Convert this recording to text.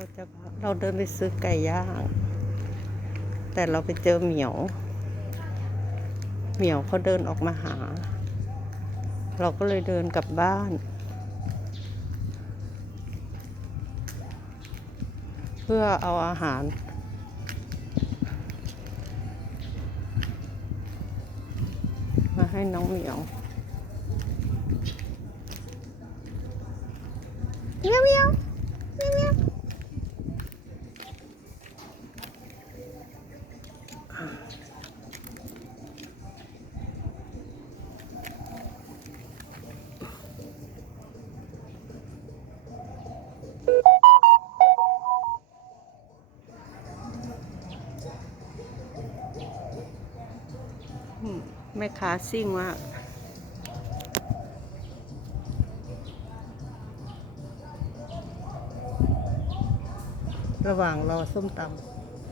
เราจะเราเดินไปซื้อไก่ย่าง แต่เราไปเจอเหมียว เหมียวเขาเดินออกมาหา เราก็เลยเดินกลับบ้าน เพื่อเอาอาหารมาให้น้องเหมียวเมียวเมียว แม่ค้าซิ่งมากระหว่างรอส้มตำ